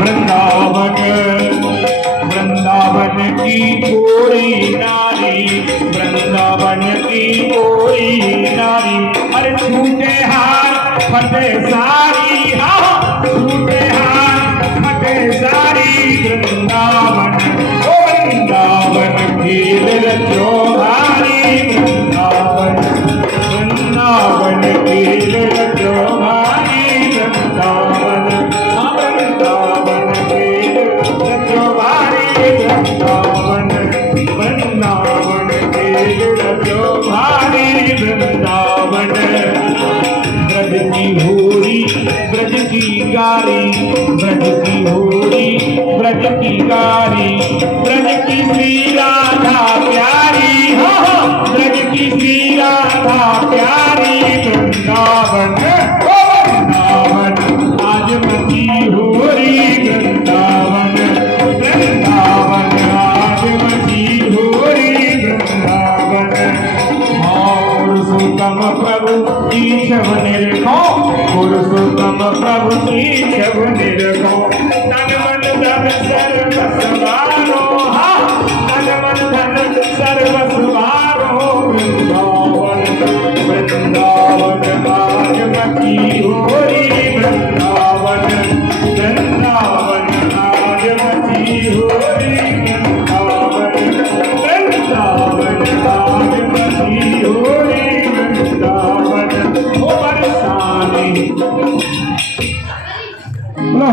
वृंदावन वृंदावन की कोई नारी, वृंदावन की कोई नारी, अरे छूटे हार फटे सारी, हाँ छूटे हार फटे सारी। वृंदावन ओ वृंदावन की लज्जो भारी, वृंदावन वृंदावन की लज्जो भारी, वृंदावन वृंदावन की लज्जो भारी, वृंदावन वृंदावन की लज्जो भारी। वृंदावन ब्रज की होरी ब्रज की गारी, ब्रज की होरी ब्रज की गारी, ब्रज की श्री राधा प्यारी, हो ब्रज की श्री राधा प्यारी। वृंदावन वृंदावन आज मची होरी, वृंदावन वृंदावन आज मची होरी। वृंदावन पुरुषोत्तम प्रभु ईशव निरखो, पुरुषोत्तम प्रभु ईशव निरखो, तन मन धन सर्व समारो।